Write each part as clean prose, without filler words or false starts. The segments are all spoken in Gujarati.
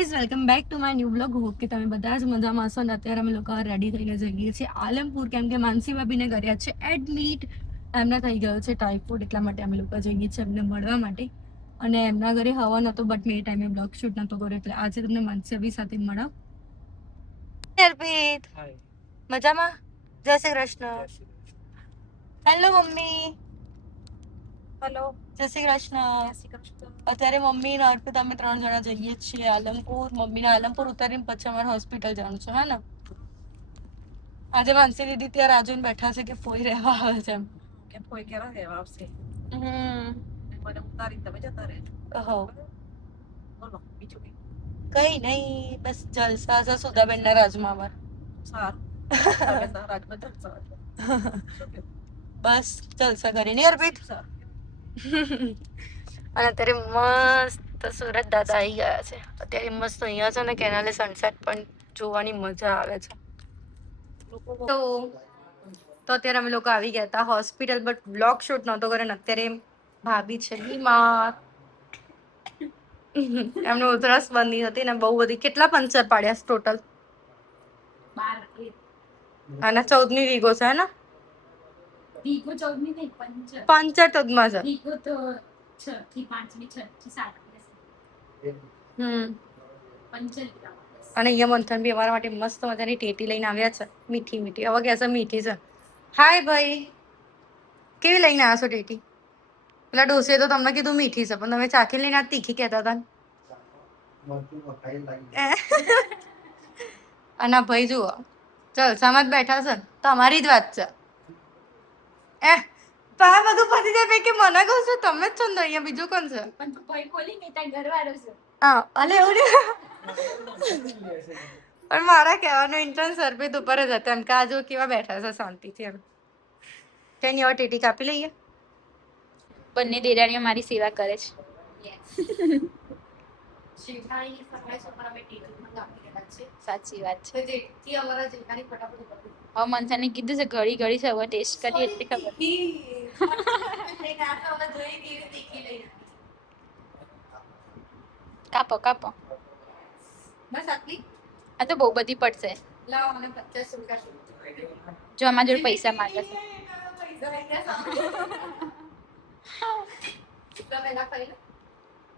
Guys welcome back to my new blog. Hope કે તમે બધા જ મજામાં હશો. અને અત્યારે અમે લોકો રેડી થઈને જઈએ છીએ આલમપુર, કેમ કે માનસી ભાભીને કર્યા છે એડમિટ. એમને થઈ ગયો છે ટાઇફોઇડ, એટલા માટે અમે લોકો જઈએ છીએ એમને મળવા માટે. અને એમના ઘરે હવા નતો, બટ મેં એ ટાઈમે બ્લોગ શૂટ નતો કર્યો, એટલે આજે તમને માનસી ભાભી સાથે મળાવ. અર્પિત મજામાં? જય Shri Krishna. Hello mummy. Hello, જય શ્રી કૃષ્ણ. અત્યારે મમ્મી ને અર્પિત અમે 3 જણા જઈએ છીએ આલમપુર. મમ્મીને આલમપુર ઉતારીને પછી અમારે હોસ્પિટલ જવાનું છે, હે ને? આજે માનસી દીદી ત્યાં રાજુને બેઠા છે કે ફોઈ રહેવા આવે છે એમ. કે ફોઈ ક્યારે રહેવા આવશે? મને ઉતારીને તમે જતા રહેજો. હો, બોલો બીજું કઈ નહીં, બસ જલસા છે સુધાબેનના રાજમાં અમાર. સારું. રાજમાં જલસા. બસ જલસા કરી નહીં અર્પિત? અને અત્યારે મસ્ત સુરત દાદા આવી ગયા છે. અત્યારે મસ્ત અહીંયા છે ને કેનાલે સનસેટ પણ જોવાની મજા આવે છે. તો અત્યારે અમે લોકો આવી ગયા હતા હોસ્પિટલ, બટ બ્લોગ શૂટ નહોતો કર્યો. ને અત્યારે ભાભી છે બીમાર. એમને ઉધરસ બંધી હતી ને બહુ બધી. કેટલા પંચર પાડ્યા ટોટલ? 12. અને 14મી વીગો છે ને? વીગો 14મી નહીં, પંચર 14માં છે. વીગો તો 6 થી 5 ની 6 થી 7. પંચર. અને અહીંયા મંથન બી અમારા માટે મસ્ત મજાની ટેટી લઈને આવ્યા છે, મીઠી મીઠી. હવે કહેશે મીઠી છે. હાય ભાઈ, કેવી લઈને આવ્યા છો ટેટી? પેલા ડોસીએ તો તમને કીધું મીઠી છે, પણ તમે ચાખી લઈને આ તીખી કહેતા હતા. અને ભાઈ જુઓ જલસામાં જ બેઠા છે, તમારી જ વાત છે. પા બધું પતી જાય પૈકી મને કહું છું, તમે જ છો ને અહીંયા, બીજું કોણ છે? પણ તું ભાઈ ખોલી નહીં, તાર ઘરવાળો છે. હા, અલે એવું પણ મારા કહેવાનો ઇન્ટરેસ્ટ અર્પિત ઉપર જ હતો, એમ કે આ જો કેવા બેઠા છે શાંતિથી એમ. કઈ નહીં, હવે ટેટી કાપી લઈએ. બંને દેરાણીઓ મારી સેવા કરે છે. સાચી વાત છે. હવે મંથાને કીધું છે ઘડી ઘડી છે, હવે ટેસ્ટ કરીએ એટલે ખબર. કાપો કાપો. બસ આટલી? આ તો બહુ બધી પડશે. લાવો મને 50 રૂપિયા. જો અમારા જોડે પૈસા માંગે છે.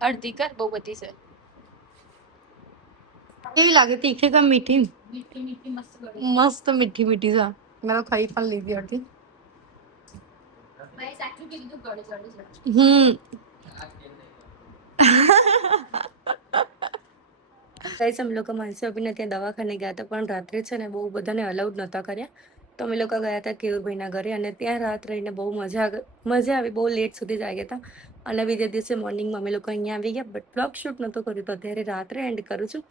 અડધી કર, બહુ બધી છે. કેવી લાગે? તીખી કે મીઠી? મીઠી મીઠી મસ્ત ગળી. મસ્ત મીઠી મીઠી છે. મેં તો ખાઈ પણ લીધી હતી. ભાઈ સાચું કીધું, ગળી ગળી છે. ગાઈસ અમે લોકો માનસી ભાભીને ત્યાં દવાખાને ગયા હતા, પણ રાત્રે છે ને બહુ બધાને અલાઉડ નહોતા કર્યા. તો અમે લોકો ગયા હતા કેયુરભાઈના ઘરે, અને ત્યાં રાત રહીને બહુ મજા આવી. બહુ લેટ સુધી જાગ્યા હતા. અને બીજે દિવસે મોર્નિંગમાં અમે લોકો અહીંયા આવી ગયા, બટ બ્લોગ શૂટ નહોતો કર્યો, તો અત્યારે રાત્રે એન્ડ કરું છું.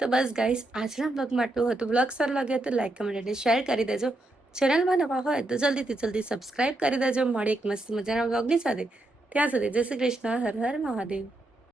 તો બસ ગાઈસ, આજના બ્લોગમાં આટલું હતું. બ્લોગ સારો લાગ્યો તો લાઈક, કમેન્ટ અને શેર કરી દેજો. ચેનલમાં નવા હોય તો જલ્દી સબસ્ક્રાઇબ કરી દેજો. મળે એક મસ્ત મજાના બ્લોગની સાથે. ત્યાં સુધી જય શ્રી કૃષ્ણ. હર હર મહાદેવ.